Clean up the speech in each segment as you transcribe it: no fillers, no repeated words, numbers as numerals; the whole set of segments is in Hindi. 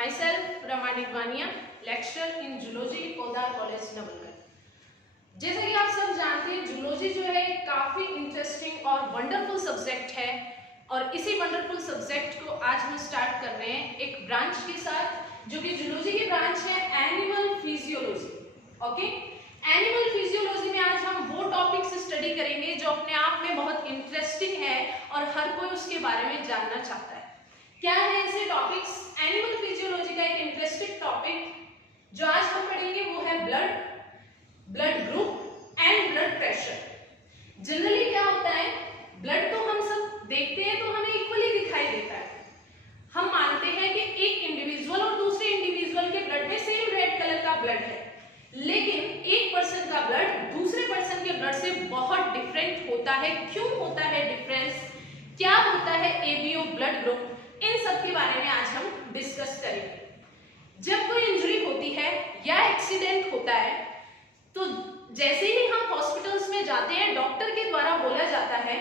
myself Rama Digwania, lecturer in zoology, Podar College, Nawalgarh. जैसा कि आप सब जानते हैं, जूलॉजी जो है काफी इंटरेस्टिंग और वंडरफुल सब्जेक्ट है और इसी वंडरफुल सब्जेक्ट को आज हम स्टार्ट कर रहे हैं एक ब्रांच के साथ, जो कि जूलॉजी की ब्रांच है animal physiology. Okay, animal physiology में आज हम वो टॉपिक्स स्टडी करेंगे जो अपने आप में बहुत इंटरेस्टिंग है और हर कोई उसके बारे में जानना चाहता है। क्या है ऐसे टॉपिक्स? एनिमल फिजियोलॉजी का एक इंटरेस्टिंग टॉपिक जो आज हम पढ़ेंगे वो है blood group and blood pressure. Generally क्या होता है, ब्लड तो हम सब देखते हैं तो हमें इक्वली दिखाई देता है। हम मानते हैं कि एक इंडिविजुअल और दूसरे इंडिविजुअल के ब्लड में सेम रेड कलर का ब्लड है, लेकिन एक पर्सन का ब्लड दूसरे पर्सन के ब्लड से बहुत डिफरेंट होता है। क्यों होता है डिफरेंस, क्या होता है एबीओ ब्लड ग्रुप, इन सब के बारे में आज हम डिस्कस करेंगे। जब कोई इंजरी होती है या एक्सीडेंट होता है तो जैसे ही हम हॉस्पिटल्स में जाते हैं, डॉक्टर के द्वारा बोला जाता है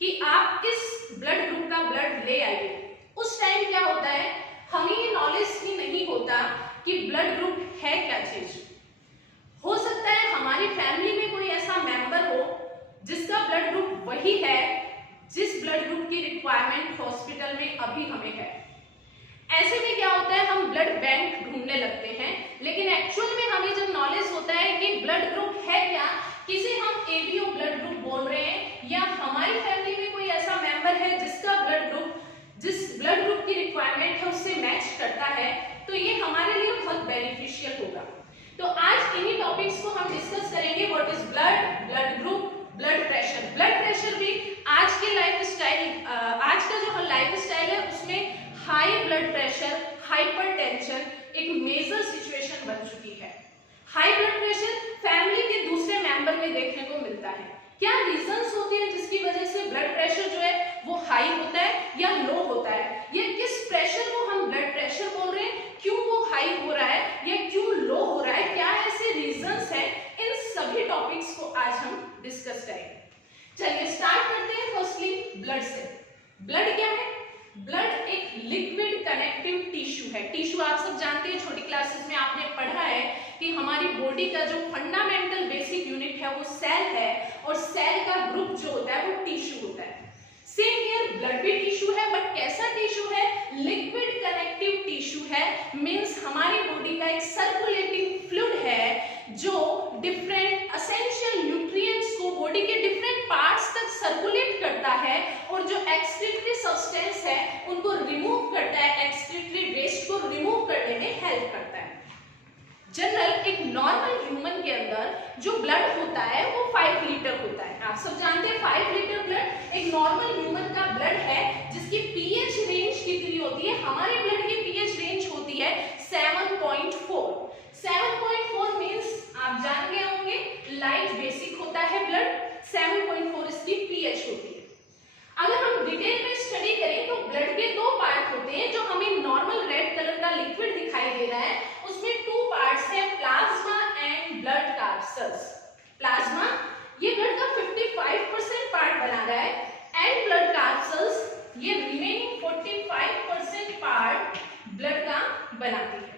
कि आप इस ब्लड ग्रुप का ब्लड ले आइए। उस टाइम क्या होता है, हमें ये नॉलेज ही नहीं होता कि ब्लड ग्रुप है क्या चीज। हो सकता है हमारी फैमिली में कोई ऐसा मेंबर हो जिसका ब्लड ग्रुप वही है जिस ब्लड ग्रुप की रिक्वायरमेंट हॉस्पिटल में अभी हमें है। ऐसे में क्या होता है, हम ब्लड बैंक ढूंढने लगते हैं, लेकिन एक्चुअल में हमें जब नॉलेज होता है कि ब्लड ग्रुप है क्या, किसे हम एबीओ ब्लड ग्रुप बोल रहे हैं, या हमारी फैमिली में कोई ऐसा मेंबर है जिसका ब्लड ग्रुप जिस ब्लड ग्रुप की रिक्वायरमेंट है उससे मैच करता है, तो ये हमारे लिए बहुत बेनिफिशियल होगा। तो आज इन्हीं टॉपिक्स को हम डिस्कस करेंगे। What is blood, blood group, blood pressure. Blood pressure भी आज के लाइफस्टाइल, आज का जो लाइफस्टाइल है उसमें हाई ब्लड प्रेशर, हाइपरटेंशन एक मेजर सिचुएशन बन चुकी है। हाई ब्लड प्रेशर फैमिली के दूसरे मेंबर में देखने को मिलता है। क्या रीजंस होते हैं जिसकी वजह से ब्लड प्रेशर जो है वो हाई होता है या लो होता है, या किस प्रेशर को हम ब्लड प्रेशर बोल रहे हैं, क्यों वो हाई हो रहा है या क्यों लो हो रहा है, क्या ऐसे रीजंस हैं, इन सभी टॉपिक्स को आज हम डिस्कस करेंगे। चलिए स्टार्ट करते हैं फर्स्टली ब्लड से। ब्लड क्या है? ब्लड एक लिक्विड कनेक्टिव टिश्यू है। टिश्यू आप सब जानते हैं, छोटी क्लासेस में आपने पढ़ा है कि हमारी बॉडी का जो फंडामेंटल बेसिक यूनिट है वो सेल है, और सेल का ग्रुप जो होता है वो टिश्यू होता है। सेम हियर ब्लड भी टिश्यू है, बट कैसा टिश्यू है? लिक्विड कनेक्टिव टिश्यू है। मींस हमारी बॉडी का एक सर्कुलेटिंग फ्लूइड है जो डिफरेंट एसेंशियल न्यूट्रिएंट्स को बॉडी के डिफरेंट पार्ट्स तक सर्कुलेट करता है, और जो एक्सक्रीटरी सब्सटेंस है उनको रिमूव करता है, एक्सक्रीटरी वेस्ट को रिमूव करने में हेल्प करता है। जनरल एक नॉर्मल ह्यूमन के अंदर जो ब्लड होता है वो 5 लीटर होता है। आप सब जानते हैं 5 लीटर ब्लड एक नॉर्मल ह्यूमन का ब्लड है, जिसकी पीएच रेंज कितनी होती है? हमारे ब्लड की पीएच रेंज होती है 7.4। 7.4 मींस आप जान गए होंगे लाइट बेसिक होता है ब्लड, 7.4 इसकी पीएच होती है। अगर हम डिटेल में स्टडी करें तो ब्लड के 2 पार्ट होते हैं। जो हमें नॉर्मल रेड कलर का लिक्विड दिखाई दे रहा है उसमें 2 पार्ट्स हैं, plasma and blood capsules. Plasma ये ब्लड का 55% पार्ट बना रहा है, एंड ब्लड कैप्सूल्स ये रिमेनिंग 45% पार्ट ब्लड का बनाती है।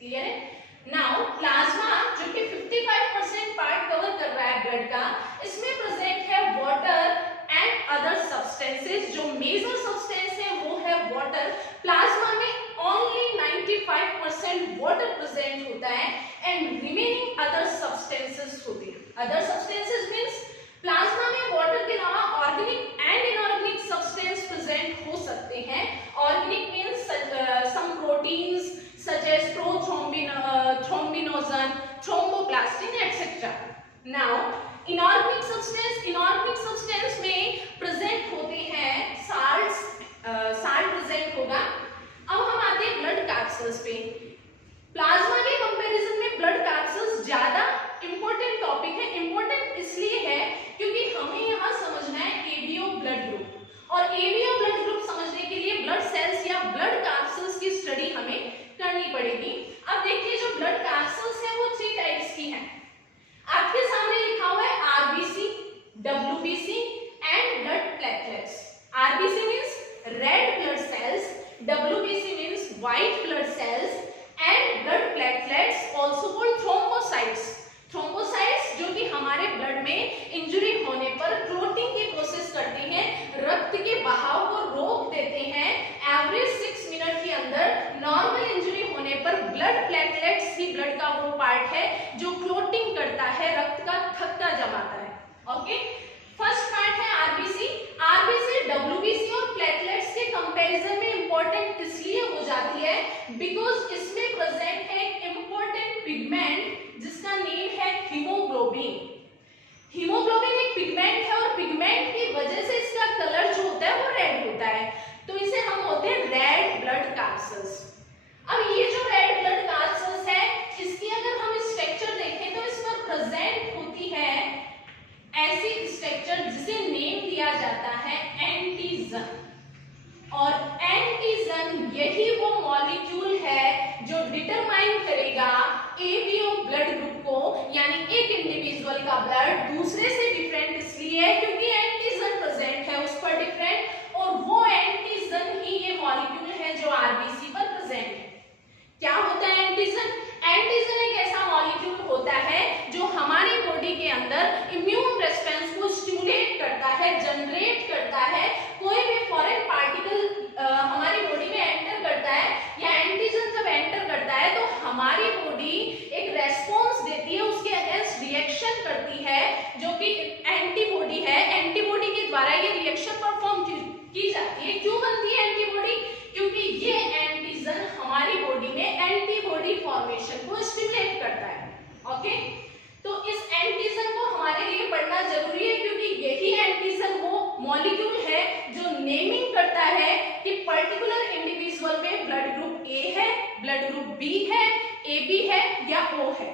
क्लियर है? नाउ प्लाज्मा जो कि 55% पार्ट कवर कर रहा है ब्लड का, इसमें प्रेजेंट है वाटर एंड अदर सब्सटेंसेस। जो मेजर सब्सटेंस है वो है वाटर। प्लाज्मा में ओनली 95% वाटर प्रेजेंट होता है एंड रिमेनिंग अदर सब्सटेंसेस होती है। अदर सब्सटेंसेस मींस प्लाज्मा में वाटर के अलावा organic and inorganic substance present हो सकते हैं। Organic means some proteins such as thrombinogen, thromboplastin, etc. Now, inorganic substance में present होते हैं salts, salt present होगा। अब हम आते हैं blood capsules पे। प्लाज्मा के कंपैरिजन में ब्लड कैप्सूल्स ज्यादा इंपॉर्टेंट टॉपिक है। इंपॉर्टेंट इसलिए है क्योंकि हमें यहाँ समझना है एबीओ ब्लड ग्रुप, और एबीओ ब्लड ग्रुप समझने के लिए ब्लड सेल्स या ब्लड कैप्सूल्स की स्टडी हमें करनी पड़ेगी। अब देखिए जो ब्लड कैप्सूल्स हैं वो 3 टाइप्स की हैं। आपके सामने लिखा हुआ है RBC, WBC and blood platelets. RBC means red blood cells, WBC means white blood important इसलिए हो जाती है बिकॉज इसमें प्रेजेंट है एक इंपॉर्टेंट पिगमेंट जिसका नेम है हीमोग्लोबिन। हीमोग्लोबिन एक पिगमेंट है और पिगमेंट की वजह से इसका कलर जो होता है वो रेड होता है, तो इसे हम बोलते हैं रेड ब्लड कार्सेस। अब ये जो रेड ब्लड कार्सेस है इसकी अगर हम स्ट्रक्चर देखें तो इस पर प्रेजेंट होती है ऐसी स्ट्रक्चर जिसे नेम दिया जाता है एंटीजन। और एंटीजन यही वो मॉलिक्यूल है जो डिटरमाइन करेगा एबीओ ब्लड ग्रुप को, यानी एक इंडिविजुअल का ब्लड दूसरे से डिफरेंट इसलिए है क्योंकि एंटीजन प्रेजेंट है उस पर डिफरेंट, और वो एंटीजन ही ये मॉलिक्यूल है जो आरबीसी पर प्रेजेंट है। क्या होता है एंटीजन? एंटीजन एक ऐसा मॉलिक्यूल होता है जो हमारी बॉडी के अंदर इम्यून रेस्पॉन्स को स्टिमुलेट करता है, जनरेट करता है। कोई भी फॉरेन पार्टिकल हमारी बॉडी में एंटर करता है या एंटीजन जब एंटर करता है तो हमारी बॉडी एक रेस्पॉन्स देती है, उसके अगेंस्ट रिएक्शन करती है जो कि एंटीबॉडी है। एंटीबॉडी के द्वारा ये रिएक्शन परफॉर्म की जाती है। क्यों बनती है एंटीबॉडी? क्योंकि ये एंटीजन हमारी बॉडी में एंटीबॉडी फॉर्मेशन को स्टिमुलेट करता है। ओके, तो इस एंटीजन को हमारे लिए पढ़ना जरूरी है क्योंकि यही एंटीजन वो मॉलिक्यूल है जो नेमिंग करता है कि पर्टिकुलर इंडिविजुअल में ब्लड ग्रुप ए है, ब्लड ग्रुप बी है, AB है या O है।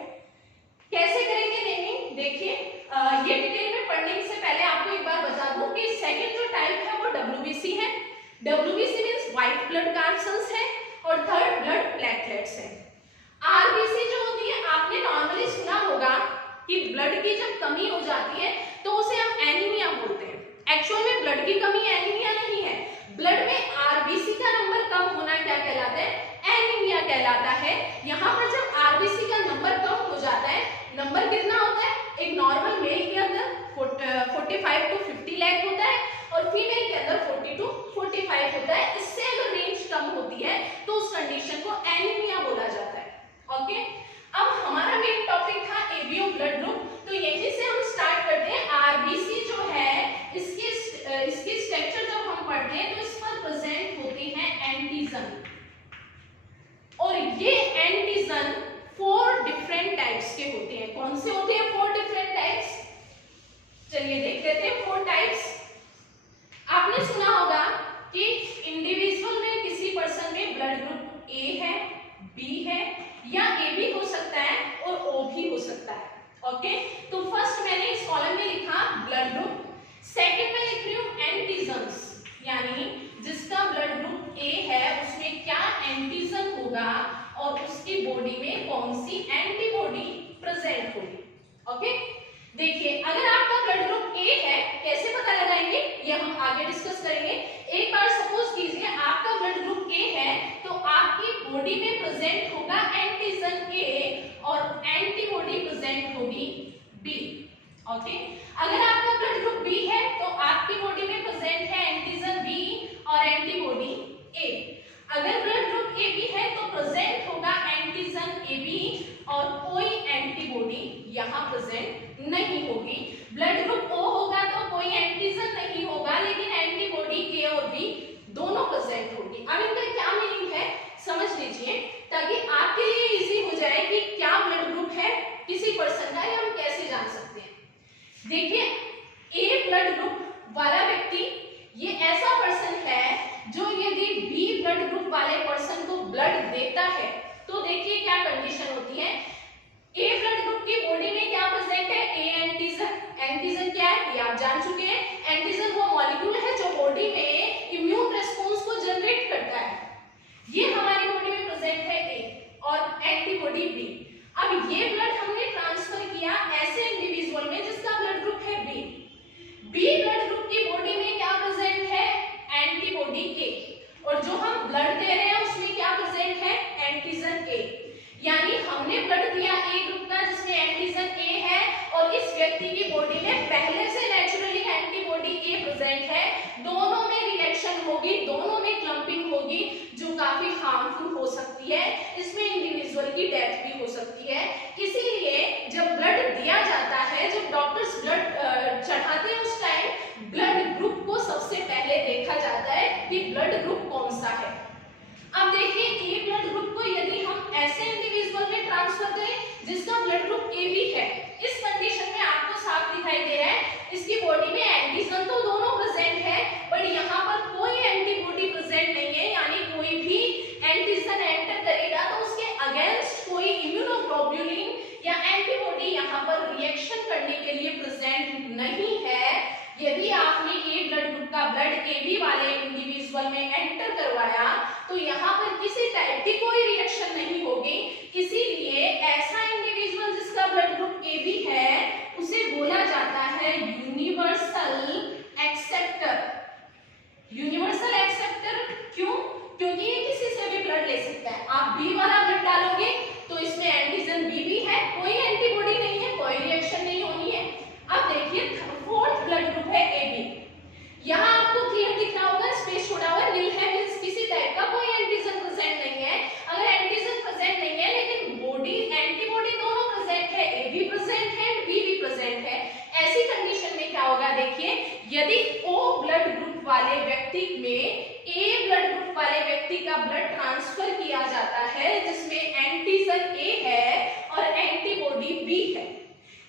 कैसे करेंगे नेमिंग? देखिए, ये डिटेल में पढ़ने से पहले आपको एक बार बता दूं कि सेकंड जो टाइप है वो WBC है। WBC मींस व्हाइट ब्लड कार्सेल्स है और थर्ड ब्लड प्लेटलेट्स है। RBC जो होती है, आपने नॉर्मली सुना होगा कि ब्लड की जब कमी हो जाती है तो उसे हम एनीमिया बोलते हैं। एक्चुअल में ब्लड की कमी एनीमिया नहीं है, ब्लड में RBC का नंबर कम होना क्या कहलाता है? एनीमिया कहलाता है। यहाँ पर जब RBC का नंबर कम हो जाता है, नंबर कितना होता है? एक नॉर्मल मेल के अंदर 45 to 50 लाख होता है और फीमेल के अंदर 40 to 45 होता है। इससे अगर रेंज कम होती है तो उस कंडीशन को एनीमिया बोला जाता है। ओके, अब हमारा मेन टॉपिक था एबीओ ब्लड ग्रुप, तो यहीं से हम स्टार्ट करते हैं। आरबीसी जो है इसकी स्ट्रक्चर जब हम पढ़ते हैं तो इस पर प्रेजेंट होती है एंटीजन, और ये एंटीजन 4 डिफरेंट टाइप्स के होते हैं। कौन से होते हैं 4 डिफरेंट टाइप्स? चलिए देख लेते हैं 4 टाइप्स। आपने सुना होगा कि इंडिविजुअल में किसी पर्सन में ब्लड ग्रुप ए है, बी है या AB हो सकता है और O भी हो सकता है। ओके, तो फर्स्ट मैंने इस कॉलम में लिखा ब्लड ग्रुप, सेकंड में लिख रही हूं एंटीजन्स, यानी जिसका ब्लड ग्रुप A है उसमें क्या एंटीजन होगा और उसकी बॉडी में कौन सी एंटीबॉडी प्रेजेंट होगी। ओके, देखिए, अगर आपका ब्लड ग्रुप A है, कैसे पता लगाएंगे ये हम आगे डिस्कस करेंगे। एक बार सपोज कीजिए आपका ब्लड ग्रुप A है तो आपकी बॉडी में प्रेजेंट होगा एंटीजन A और एंटीबॉडी प्रेजेंट होगी B। ओके, अगर आपका ब्लड ग्रुप B है तो आपकी बॉडी में प्रेजेंट है एंटीजन B और एंटीबॉडी A। अगर ब्लड ग्रुप AB है तो प्रेजेंट होगा एंटीजन AB और कोई एंटीबॉडी यहाँ प्रेजेंट नहीं होगी। ब्लड ग्रुप O होगा तो कोई एंटीजन नहीं होगा लेकिन एंटीबॉडी A और B दोनों प्रेजेंट होगी। अब इनका क्या मीनिंग है समझ लीजिए ताकि आपके लिए इजी हो जाए कि क्या ब्लड ग्रुप है किसी पर्सन का, या हम कैसे जान सकते हैं। देखिए, A ब्लड ग्रुप वाला व्यक्ति ये ऐसा पर्सन है जो यदि B ब्लड ग्रुप वाले पर्सन को ब्लड देता है तो देखिए क्या कंडीशन होती है। A ब्लड ग्रुप की बॉडी में क्या प्रेजेंट है? A antigen. एंटीजन क्या है ये आप जान चुके हैं। एंटीजन वो मॉलिक्यूल है जो बॉडी में इम्यून रेस्पॉन्स को जनरेट करता है। ये हमारी बॉडी में प्रेजेंट है A और एंटीबॉडी B। अब ये ब्लड हमने ट्रांसफर किया ऐसे इंडिविजुअल में जिसका ब्लड ग्रुप है B। B ब्लड ग्रुप की बॉडी में क्या प्रेजेंट है? एंटीबॉडी A, और जो हम ब्लड दे रहे हैं उसमें क्या प्रेजेंट है? Antigen A। यानी हमने ब्लड दिया A ग्रुप का जिसमें एंटीजन A है और इस व्यक्ति की बॉडी में पहले से नेचुरली एंटीबॉडी A प्रेजेंट है। दोनों में रिएक्शन होगी, दोनों में क्लम्पिंग होगी जो काफी हार्मफुल हो सकती है। इसमें इंडिविजुअल की डेथ भी हो सकती है। इसीलिए जब ब्लड दिया जाता है, जब डॉक्टर्स ब्लड चढ़ाते हैं उस टाइम ब्लड ग्रुप को सबसे पहले देखा जाता है कि ब्लड ग्रुप कौन सा है। ब्लड ले सकता है। आप बी वाला ब्लड डालोगे तो इसमें एंटीजन बी भी है, कोई एंटीबॉडी नहीं है, कोई रिएक्शन नहीं होनी है। अब देखिए फोर्थ ब्लड ग्रुप है ए बी। यहाँ आपको क्लियर दिख रहा होगा, स्पेस छोड़ा हुआ नील है, मींस किसी टाइप का कोई एंटीजन प्रेजेंट नहीं है। अगर एंटीजन प्रेजेंट नहीं है लेकिन बॉडी एंटीबॉडी दोनों प्रेजेंट है, ए भी प्रेजेंट है बी भी प्रेजेंट है, ऐसी कंडीशन में क्या होगा देखिए, यदि ओ ब्लड ग्रुप वाले व्यक्ति में ए ब्लड ग्रुप वाले व्यक्ति का ब्लड ट्रांसफर किया जाता है जिसमें एंटीजन ए है और एंटीबॉडी बी है,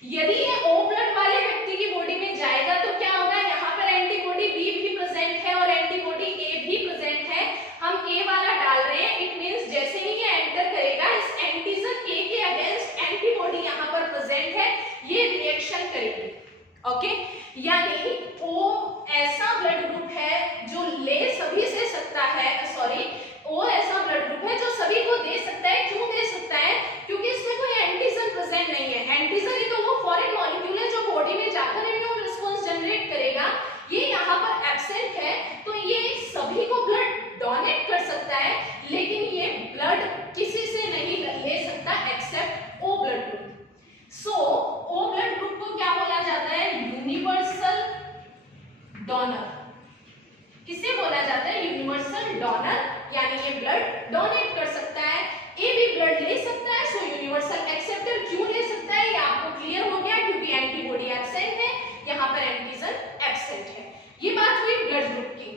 यदि ये ओ ब्लड वाले व्यक्ति की बॉडी में जाएगा तो क्या होगा, यहाँ पर एंटीबॉडी बी भी प्रेजेंट है और एंटीबॉडी ए भी प्रेजेंट है, हम ए वाला डाल रहे हैं, इट मींस जैसे ही ये एंटर करेगा इस एंटीजन ए के अगेंस्ट एंटीबॉडी यहाँ पर प्रेजेंट है, ये रिएक्शन करेगी। ओके, यानी ओ ऐसा ब्लड ग्रुप है जो ले सभी से सकता है, सॉरी ओ ऐसा ब्लड ग्रुप है जो सभी को दे सकता है। क्यों दे सकता है, क्योंकि इसमें कोई एंटीजन प्रेजेंट नहीं है। एंटीजन ही तो वो फॉरेन मॉलिक्यूल है जो बॉडी में जाकर इम्यून रिस्पांस जनरेट करेगा, ये यहाँ पर एब्सेंट है, तो ये सभी को ब्लड डोनेट कर सकता है लेकिन ये ब्लड किसी से नहीं ले सकता एक्सेप्ट ओ ब्लड ग्रुप। सो ओ ब्लड ग्रुप को क्या बोला जाता है, यूनिवर्सल डोनर। किसे बोला जाता है, यूनिवर्सल डोनर, यानी ये ब्लड डोनेट कर सकता है, ए भी ब्लड ले सकता है, सो यूनिवर्सल एक्सेप्टर। क्यों ले सकता है ये आपको क्लियर हो गया, क्योंकि एंटीबॉडी एब्सेंट है, यहाँ पर एंटीजन एब्सेंट है। ये बात हुई ब्लड ग्रुप की।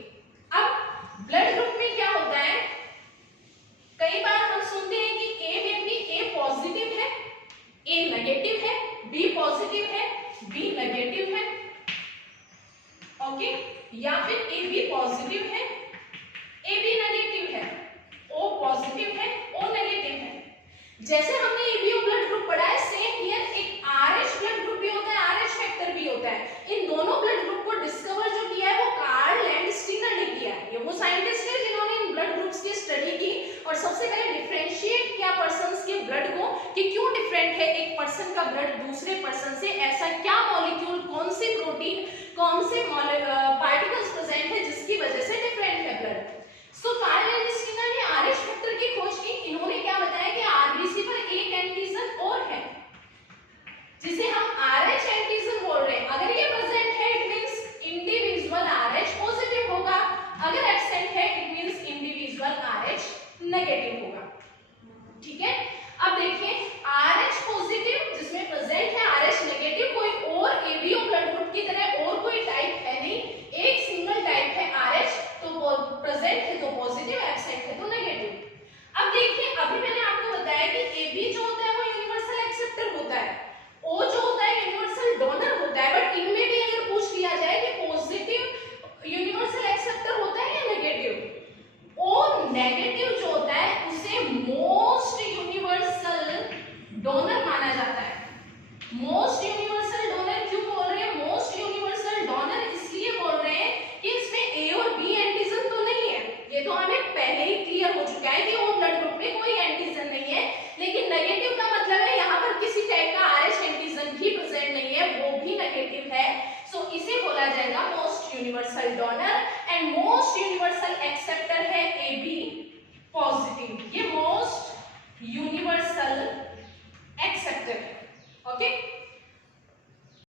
अब ब्लड ग्रुप में क्या होता है, कई बार हम सुनते हैं कि ए व्यक्ति ए पॉजिटिव है, ए नेगेटिव है, बी पॉजिटिव है, बी नेगेटिव है, ओके, या फिर ए बी पॉजिटिव है, ए बी नेगेटिव है, ओ पॉजिटिव है, ओ नेगेटिव है। जैसे हमने ए बी ब्लड ग्रुप पढ़ा है, सेम हियर एक आरएच ब्लड ग्रुप भी होता है, आरएच फैक्टर भी होता है। इन दोनों ब्लड ग्रुप को डिस्कवर जो किया है वो कार्ल लैंडस्टीनर ने किया है। ये वो साइंटिस्ट है जिन्होंने इन ब्लड ग्रुप्स की स्टडी की और सबसे पहले डिफरेंशिएट किया पर्संस के ब्लड को कि क्यों डिफरेंट है एक पर्सन का ब्लड दूसरे पर्सन से, ऐसा क्या मॉलिक्यूल, कौन सी प्रोटीन, कौन से पार्टिकल्स प्रेजेंट है जिसकी वजह से डिफरेंट है ब्लड। सो कार्ल लैंडस्टीनर ने आरएच फैक्टर की खोज की। इन्होंने क्या बताया कि आरबीसी पर एक एंटीजन और है जिसे हम आरएच एंटीजन बोल रहे हैं। अगर ये प्रेजेंट है it means individual RH positive होगा, अगर एब्सेंट है it means individual RH negative होगा। ठीक है, अब देखिए आरएच पॉजिटिव जिसमें प्रेजेंट है, आरएच नेगेटिव, कोई और एबीओ ब्लड ग्रुप की तरह और कोई टाइप है नहीं, एक सिंगल टाइप है आरएच, तो प्रेजेंट है तो पॉजिटिव, एब्सेंट है तो नेगेटिव। अब देखिए अभी मैंने आपको बताया कि एबी जो होता है वो यूनिवर्सल एक्सेप्टर होता है, ओ जो होता है यूनिवर्सल डोनर होता है, बट इनमें भी अगर पूछ लिया जाए कि पॉजिटिव यूनिवर्सल एक्सेप्टर होता है या नेगेटिव, ओ नेगेटिव जो होता है उसे मोस्ट यूनिवर्सल डोनर माना जाता है। मोस्ट यूनिवर्सल डोनर क्यों बोल रहे हैं, मोस्ट यूनिवर्सल डोनर इसलिए बोल रहे हैं कि इसमें ए और बी एंटीजन तो नहीं है, ये तो हमें पहले ही क्लियर हो चुका है कि